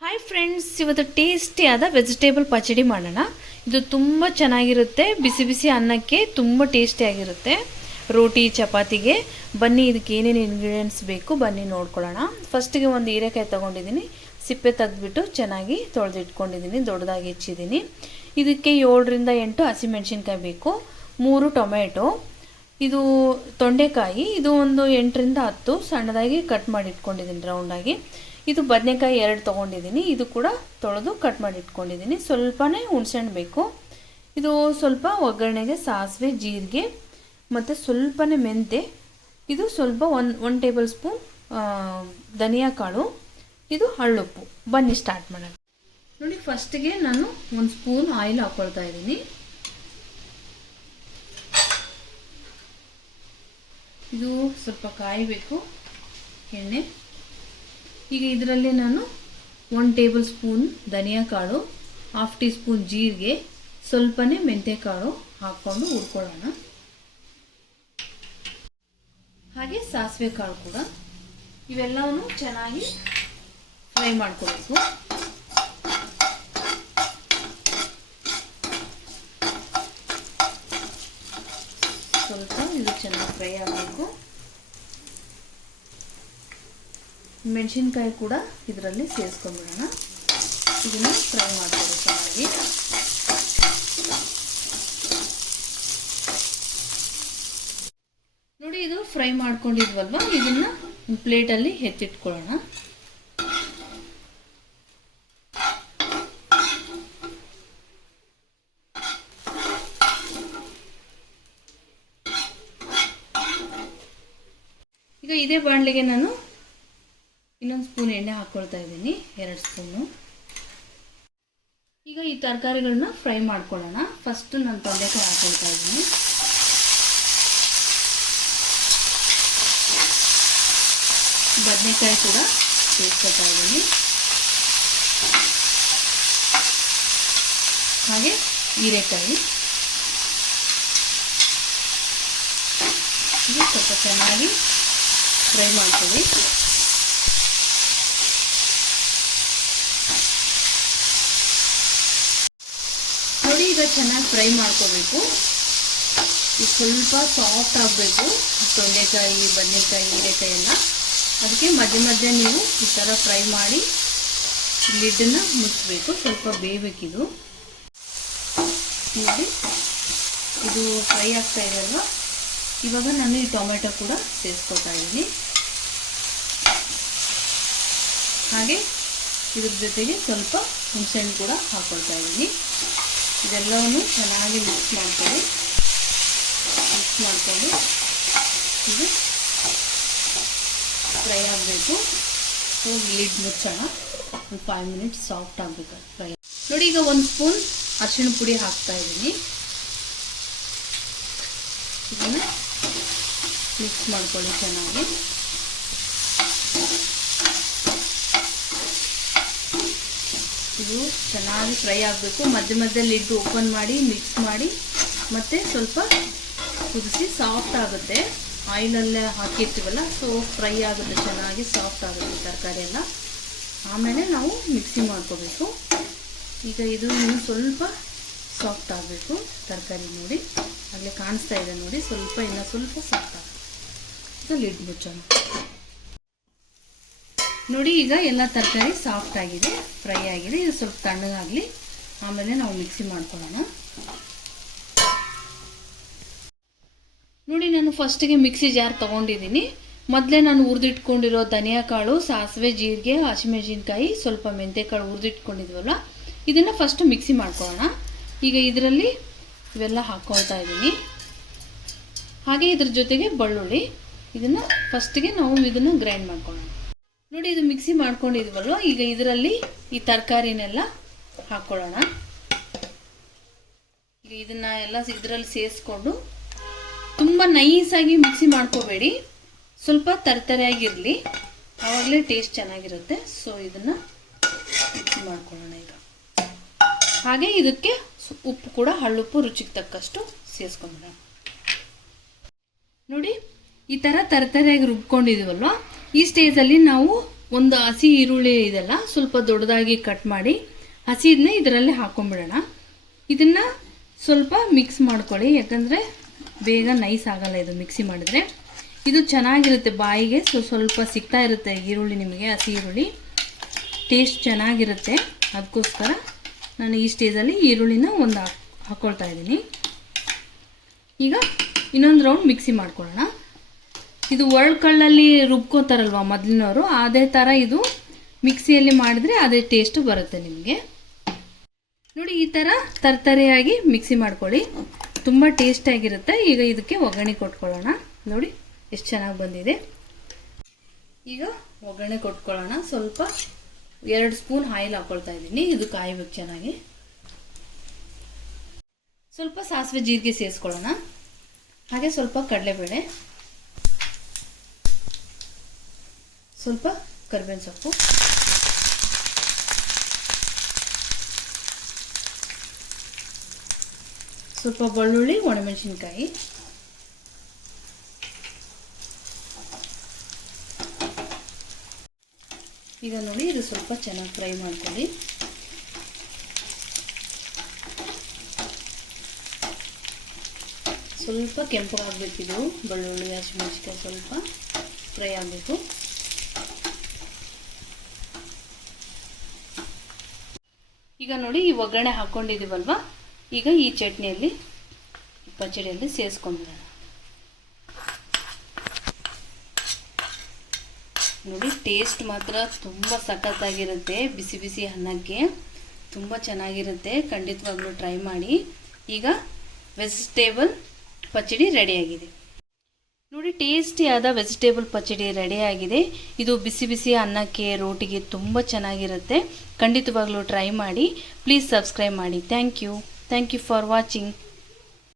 Hi friends, ಇವತ್ತು ಟೇಸ್ಟಿಯಾದ vegetable ಪಚಡಿ ಮಾಡೋಣ. ಇದು ತುಂಬ ಚೆನ್ನಾಗಿರುತ್ತೆ. ಬಿಸಿ ಬಿಸಿ ಅನ್ನಕ್ಕೆ ತುಂಬ ಟೇಸ್ಟಿಯಾಗಿರುತ್ತೆ. ರೋಟಿ ಚಪಾತಿಗೆ. ಬನ್ನಿ, ಇದಕ್ಕೆ ಏನೇನು ಇಂಗ್ರೀಡಿಯೆಂಟ್ಸ್ ಬೇಕು ಬನ್ನಿ ನೋಡ್ಕೊಳ್ಳೋಣ. ಫಸ್ಟಿಗೆ ಒಂದು ಹೀರೆಕಾಯಿ ತೊಗೊಂಡಿದ್ದೀನಿ. ಸಿಪ್ಪೆ ತೆಗೆದ್ಬಿಟ್ಟು ಚೆನ್ನಾಗಿ ತೊಳೆದಿಟ್ಕೊಂಡಿದ್ದೀನಿ. ದೊಡ್ಡದಾಗಿ ಹೆಚ್ಚಿದ್ದೀನಿ. ಇದಕ್ಕೆ 7ರಿಂದ 8 ಹಸಿಮೆಣಸಿನ್ಕಾಯಿ ಬೇಕು. 3 ಟೊಮೆಟೊ. ಇದು ತೊಂಡೆಕಾಯಿ. ಇದು ಒಂದು 8ರಿಂದ 10 ಸಣ್ಣದಾಗಿ ಕಟ್ ಮಾಡಿ ಇಟ್ಕೊಂಡಿದ್ದೀನಿ ರೌಂಡಾಗಿ. ಇದು ಬದನೆಕಾಯಿ 2 ತೊಗೊಂಡಿದ್ದೀನಿ. ಇದು ಕೂಡ ತೊಳೆದು ಕಟ್ ಮಾಡಿ ಇಟ್ಕೊಂಡಿದ್ದೀನಿ. ಸ್ವಲ್ಪನೇ ಹುಣಸೆಹಣ್ಣು ಬೇಕು. ಇದು ಸ್ವಲ್ಪ ಒಗ್ಗರಣೆಗೆ ಸಾಸಿವೆ, ಜೀರಿಗೆ ಮತ್ತು ಸ್ವಲ್ಪನೇ ಮೆಂತೆ. ಇದು ಸ್ವಲ್ಪ ಒಂದು ಟೇಬಲ್ ಸ್ಪೂನ್ ಧನಿಯಾ ಕಾಳು. ಇದು ಹಳ್ಳುಪ್ಪು. ಬನ್ನಿ ಸ್ಟಾರ್ಟ್ ಮಾಡೋಣ. ನೋಡಿ, ಫಸ್ಟಿಗೆ ನಾನು 1 ಸ್ಪೂನ್ ಆಯಿಲ್ ಹಾಕ್ಕೊಳ್ತಾ ಇದ್ದೀನಿ. ಇದು ಸ್ವಲ್ಪ ಕಾಯಬೇಕು ಎಣ್ಣೆ. ಈಗ ಇದರಲ್ಲಿ ನಾನು 1 ಟೇಬಲ್ ಸ್ಪೂನ್ ಧನಿಯಾ ಕಾಳು, 1/2 ಟೀ ಸ್ಪೂನ್ ಜೀರಿಗೆ, ಸ್ವಲ್ಪನೇ ಮೆಂತೆಕಾಳು ಹಾಕ್ಕೊಂಡು ಹುರ್ಕೊಳ್ಳೋಣ. ಹಾಗೆ ಸಾಸಿವೆ ಕಾಳು ಕೂಡ. ಇವೆಲ್ಲವನ್ನು ಚೆನ್ನಾಗಿ ಫ್ರೈ ಮಾಡ್ಕೋಬೇಕು. ಸ್ವಲ್ಪ ಇದು ಚೆನ್ನಾಗಿ ಫ್ರೈ ಆಗಬೇಕು. ಮೆಣಸಿನ್ಕಾಯಿ ಕೂಡ ಇದರಲ್ಲಿ ಸೇರಿಸ್ಕೊಂಡ್ಬಿಡೋಣ. ಇದನ್ನು ಫ್ರೈ ಮಾಡ್ಕೊಳ್ಳಿ ಚೆನ್ನಾಗಿ. ನೋಡಿ, ಇದು ಫ್ರೈ ಮಾಡ್ಕೊಂಡಿದ್ವಲ್ವ, ಇದನ್ನ ಪ್ಲೇಟಲ್ಲಿ ಎತ್ತಿಟ್ಕೊಳ್ಳೋಣ. ಈಗ ಇದೇ ಬಾಣಲೆಗೆ ನಾನು ಇನ್ನೊಂದು ಸ್ಪೂನ್ ಎಣ್ಣೆ ಹಾಕ್ಕೊಳ್ತಾ ಇದ್ದೀನಿ. 2 ಸ್ಪೂನು. ಈಗ ಈ ತರಕಾರಿಗಳನ್ನ ಫ್ರೈ ಮಾಡ್ಕೊಳ್ಳೋಣ. ಫಸ್ಟ್ ನಾನು ತೊಂಡೆಕಾಯಿ ಹಾಕ್ಕೊಳ್ತಾ ಇದ್ದೀನಿ. ಬದನೆಕಾಯಿ ಕೂಡ ಸೇರಿಸ್ಕೊಳ್ತಾ ಇದ್ದೀನಿ. ಹಾಗೆ ಹೀರೆಕಾಯಿ. ಇದು ಸ್ವಲ್ಪ ಚೆನ್ನಾಗಿ ಫ್ರೈ ಮಾಡ್ತೀವಿ. ನೋಡಿ, ಈಗ ಚೆನ್ನಾಗಿ ಫ್ರೈ ಮಾಡ್ಕೋಬೇಕು. ಇದು ಸ್ವಲ್ಪ ಸಾಫ್ಟ್ ಆಗಬೇಕು. ತೊಂಡೆಕಾಯಿ, ಬದನೆಕಾಯಿ, ಹೀರೆಕಾಯಿ ಎಲ್ಲ. ಅದಕ್ಕೆ ಮಧ್ಯೆ ಮಧ್ಯೆ ನೀವು ಈ ಥರ ಫ್ರೈ ಮಾಡಿ ಲಿಡ್ಡನ್ನು ಮುಚ್ಚಬೇಕು. ಸ್ವಲ್ಪ ಬೇಯಬೇಕಿದು. ನೋಡಿ, ಇದು ಫ್ರೈ ಆಗ್ತಾ ಇದೆ ಅಲ್ವಾ. ಇವಾಗ ನಾನು ಈ ಟೊಮೆಟೊ ಕೂಡ ಸೇರಿಸ್ಕೊತಾ ಇದ್ದೀನಿ. ಹಾಗೆ ಇದ್ರ ಜೊತೆಗೆ ಸ್ವಲ್ಪ ಹುಣಸೆಹಣ್ಣು ಕೂಡ ಹಾಕ್ಕೊಳ್ತಾ ಇದ್ದೀನಿ. ಇದೆಲ್ಲವನ್ನು ಚೆನ್ನಾಗಿ ಮಿಕ್ಸ್ ಮಾಡ್ಕೊಂಡು ಇದು ಫ್ರೈ ಆಗಬೇಕು. ಸೊ ಲಿಡ್ ಮುಚ್ಚೋಣ. ಒಂದು 5 ಮಿನಿಟ್ಸ್ ಸಾಫ್ಟ್ ಆಗಬೇಕು ಫ್ರೈ. ನೋಡಿ, ಈಗ 1 ಸ್ಪೂನ್ ಅರಿಶಿಣ ಪುಡಿ ಹಾಕ್ತಾ ಇದ್ದೀನಿ. ಇದನ್ನು ಮಿಕ್ಸ್ ಮಾಡ್ಕೊಳ್ಳಿ ಚೆನ್ನಾಗಿ. ಇದು ಚೆನ್ನಾಗಿ ಫ್ರೈ ಆಗಬೇಕು. ಮಧ್ಯೆ ಮಧ್ಯೆ ಲಿಡ್ ಓಪನ್ ಮಾಡಿ ಮಿಕ್ಸ್ ಮಾಡಿ ಮತ್ತೆ ಸ್ವಲ್ಪ ಕುದಿಸಿ. ಸಾಫ್ಟ್ ಆಗುತ್ತೆ, ಆಯಿಲಲ್ಲೇ ಹಾಕಿರ್ತೀವಲ್ಲ. ಸೊ ಫ್ರೈ ಆಗುತ್ತೆ, ಚೆನ್ನಾಗಿ ಸಾಫ್ಟ್ ಆಗುತ್ತೆ ತರಕಾರಿ ಎಲ್ಲ. ಆಮೇಲೆ ನಾವು ಮಿಕ್ಸಿ ಮಾಡ್ಕೋಬೇಕು. ಈಗ ಇದು ಇನ್ನೂ ಸ್ವಲ್ಪ ಸಾಫ್ಟ್ ಆಗಬೇಕು ತರಕಾರಿ. ನೋಡಿ, ಆಗಲೇ ಕಾಣಿಸ್ತಾ ಇದೆ ನೋಡಿ, ಇನ್ನೂ ಸ್ವಲ್ಪ ಸಾಫ್ಟ್ ಆಗುತ್ತೆ. ಇದು ಲಿಡ್ ಮುಚ್ಚೋಣ. ನೋಡಿ, ಈಗ ಎಲ್ಲ ತರಕಾರಿ ಸಾಫ್ಟ್ ಆಗಿದೆ, ಫ್ರೈ ಆಗಿದೆ. ಇದು ಸ್ವಲ್ಪ ತಣ್ಣಗಾಗಲಿ, ಆಮೇಲೆ ನಾವು ಮಿಕ್ಸಿ ಮಾಡ್ಕೊಳ್ಳೋಣ. ನೋಡಿ, ನಾನು ಫಸ್ಟಿಗೆ ಮಿಕ್ಸಿ ಜಾರ್ ತೊಗೊಂಡಿದ್ದೀನಿ. ಮೊದಲೇ ನಾನು ಹುರಿದಿಟ್ಕೊಂಡಿರೋ ಧನಿಯಾ ಕಾಳು, ಸಾಸಿವೆ, ಜೀರಿಗೆ, ಹಸಿಮೆಣಸಿನ್ಕಾಯಿ, ಸ್ವಲ್ಪ ಮೆಂತೆಕಾಳು ಹುರಿದಿಟ್ಕೊಂಡಿದ್ವಲ್ಲ, ಇದನ್ನು ಫಸ್ಟ್ ಮಿಕ್ಸಿ ಮಾಡ್ಕೊಳ್ಳೋಣ. ಈಗ ಇದರಲ್ಲಿ ಇವೆಲ್ಲ ಹಾಕ್ಕೊಳ್ತಾ ಇದ್ದೀನಿ. ಹಾಗೆ ಇದ್ರ ಜೊತೆಗೆ ಬೆಳ್ಳುಳ್ಳಿ. ಇದನ್ನು ಫಸ್ಟಿಗೆ ನಾವು ಇದನ್ನು ಗ್ರೈಂಡ್ ಮಾಡ್ಕೊಳ್ಳೋಣ. ನೋಡಿ, ಇದು ಮಿಕ್ಸಿ ಮಾಡ್ಕೊಂಡಿದ್ವಲ್ವ, ಈಗ ಇದರಲ್ಲಿ ಈ ತರಕಾರಿನೆಲ್ಲ ಹಾಕ್ಕೊಳ್ಳೋಣ. ಈಗ ಇದನ್ನ ಎಲ್ಲ ಇದರಲ್ಲಿ ಸೇರಿಸ್ಕೊಂಡು ತುಂಬ ನೈಸಾಗಿ ಮಿಕ್ಸಿ ಮಾಡ್ಕೋಬೇಡಿ. ಸ್ವಲ್ಪ ತರತರಿಯಾಗಿರಲಿ, ಆವಾಗಲೇ ಟೇಸ್ಟ್ ಚೆನ್ನಾಗಿರುತ್ತೆ. ಸೊ ಇದನ್ನು ಮಿಕ್ಸಿ ಮಾಡ್ಕೊಳ್ಳೋಣ ಈಗ. ಹಾಗೆ ಇದಕ್ಕೆ ಉಪ್ಪು ಕೂಡ, ಹಳ್ಳುಪ್ಪು ರುಚಿಗೆ ತಕ್ಕಷ್ಟು ಸೇರಿಸ್ಕೊಂಬಿಡೋಣ. ನೋಡಿ, ಈ ಥರ ತರತರಿಯಾಗಿ ರುಬ್ಕೊಂಡಿದ್ದೀವಲ್ವ, ಈ ಸ್ಟೇಜಲ್ಲಿ ನಾವು ಒಂದು ಹಸಿ ಈರುಳ್ಳಿ ಇದೆಲ್ಲ ಸ್ವಲ್ಪ ದೊಡ್ಡದಾಗಿ ಕಟ್ ಮಾಡಿ ಹಸಿದನ್ನೇ ಇದರಲ್ಲಿ ಹಾಕೊಂಡ್ಬಿಡೋಣ. ಇದನ್ನು ಸ್ವಲ್ಪ ಮಿಕ್ಸ್ ಮಾಡ್ಕೊಳ್ಳಿ, ಯಾಕಂದರೆ ಬೇಗ ನೈಸ್ ಆಗಲ್ಲ ಇದು ಮಿಕ್ಸಿ ಮಾಡಿದ್ರೆ. ಇದು ಚೆನ್ನಾಗಿರುತ್ತೆ, ಬಾಯಿಗೆ ಸ್ವಲ್ಪ ಸಿಗ್ತಾ ಇರುತ್ತೆ ಈರುಳ್ಳಿ, ನಿಮಗೆ ಹಸಿ ಈರುಳ್ಳಿ ಟೇಸ್ಟ್ ಚೆನ್ನಾಗಿರುತ್ತೆ. ಅದಕ್ಕೋಸ್ಕರ ನಾನು ಈ ಸ್ಟೇಜಲ್ಲಿ ಈರುಳ್ಳಿನ ಒಂದು ಹಾಕ್ಕೊಳ್ತಾ ಇದ್ದೀನಿ. ಈಗ ಇನ್ನೊಂದು ರೌಂಡ್ ಮಿಕ್ಸಿ ಮಾಡ್ಕೊಳ್ಳೋಣ. ಇದು ಒರಳ್ಕಲ್ಲಲ್ಲಿ ರುಬ್ಕೋತಾರಲ್ವ ಮೊದಲಿನವರು, ಅದೇ ಥರ ಇದು ಮಿಕ್ಸಿಯಲ್ಲಿ ಮಾಡಿದ್ರೆ ಅದೇ ಟೇಸ್ಟು ಬರುತ್ತೆ ನಿಮಗೆ. ನೋಡಿ, ಈ ಥರ ತರ್ತರೆಯಾಗಿ ಮಿಕ್ಸಿ ಮಾಡ್ಕೊಳ್ಳಿ, ತುಂಬ ಟೇಸ್ಟಾಗಿರುತ್ತೆ. ಈಗ ಇದಕ್ಕೆ ಒಗ್ಗರಣೆ ಕೊಟ್ಕೊಳ್ಳೋಣ. ನೋಡಿ ಎಷ್ಟು ಚೆನ್ನಾಗಿ ಬಂದಿದೆ. ಈಗ ಒಗ್ಗರಣೆ ಕೊಟ್ಕೊಳ್ಳೋಣ. ಸ್ವಲ್ಪ 2 ಸ್ಪೂನ್ ಆಯಿಲ್ ಹಾಕ್ಕೊಳ್ತಾ ಇದ್ದೀನಿ. ಇದು ಕಾಯಬೇಕು ಚೆನ್ನಾಗಿ. ಸ್ವಲ್ಪ ಸಾಸಿವೆ ಜೀರಿಗೆ ಸೇರಿಸ್ಕೊಳ್ಳೋಣ. ಹಾಗೆ ಸ್ವಲ್ಪ ಕಡಲೆಬೇಳೆ, ಸ್ವಲ್ಪ ಕರಿಬೇವಿನ ಸೊಪ್ಪು, ಸ್ವಲ್ಪ ಬೆಳ್ಳುಳ್ಳಿ, ಒಣಮೆಣಸಿನ್ಕಾಯಿ, ಈಗ ನೋಡಿ ಇದು ಸ್ವಲ್ಪ ಚೆನ್ನಾಗಿ ಫ್ರೈ ಮಾಡ್ಕೊಳ್ಳಿ. ಸ್ವಲ್ಪ ಕೆಂಪಗಾಗಬೇಕಿದು, ಬೆಳ್ಳುಳ್ಳಿ ಹಸಿಮೆಣಸಿನ್ಕಾಯಿ ಸ್ವಲ್ಪ ಫ್ರೈ ಆಗಬೇಕು. ಈಗ ನೋಡಿ ಈ ಒಗ್ಗರಣೆ ಹಾಕ್ಕೊಂಡಿದ್ದೀವಲ್ವ, ಈಗ ಈ ಚಟ್ನಿಯಲ್ಲಿ ಪಚ್ಚಡಿಯಲ್ಲಿ ಸೇರಿಸ್ಕೊಂಡ್ಬಿಡೋಣ. ನೋಡಿ ಟೇಸ್ಟ್ ಮಾತ್ರ ತುಂಬ ಸಖತ್ತಾಗಿರುತ್ತೆ. ಬಿಸಿ ಬಿಸಿ ಅನ್ನಕ್ಕೆ ತುಂಬ ಚೆನ್ನಾಗಿರುತ್ತೆ. ಖಂಡಿತವಾಗ್ಲೂ ಟ್ರೈ ಮಾಡಿ. ಈಗ ವೆಜಿಟೇಬಲ್ ಪಚ್ಚಡಿ ರೆಡಿಯಾಗಿದೆ. ನೋಡಿ ಟೇಸ್ಟಿಯಾದ ವೆಜಿಟೇಬಲ್ ಪಚ್ಚಡಿ ರೆಡಿಯಾಗಿದೆ. ಇದು ಬಿಸಿ ಬಿಸಿ ಅನ್ನಕ್ಕೆ, ರೋಟಿಗೆ ತುಂಬ ಚೆನ್ನಾಗಿರುತ್ತೆ. ಖಂಡಿತವಾಗ್ಲೂ ಟ್ರೈ ಮಾಡಿ. ಪ್ಲೀಸ್ ಸಬ್ಸ್ಕ್ರೈಬ್ ಮಾಡಿ. Thank you for watching.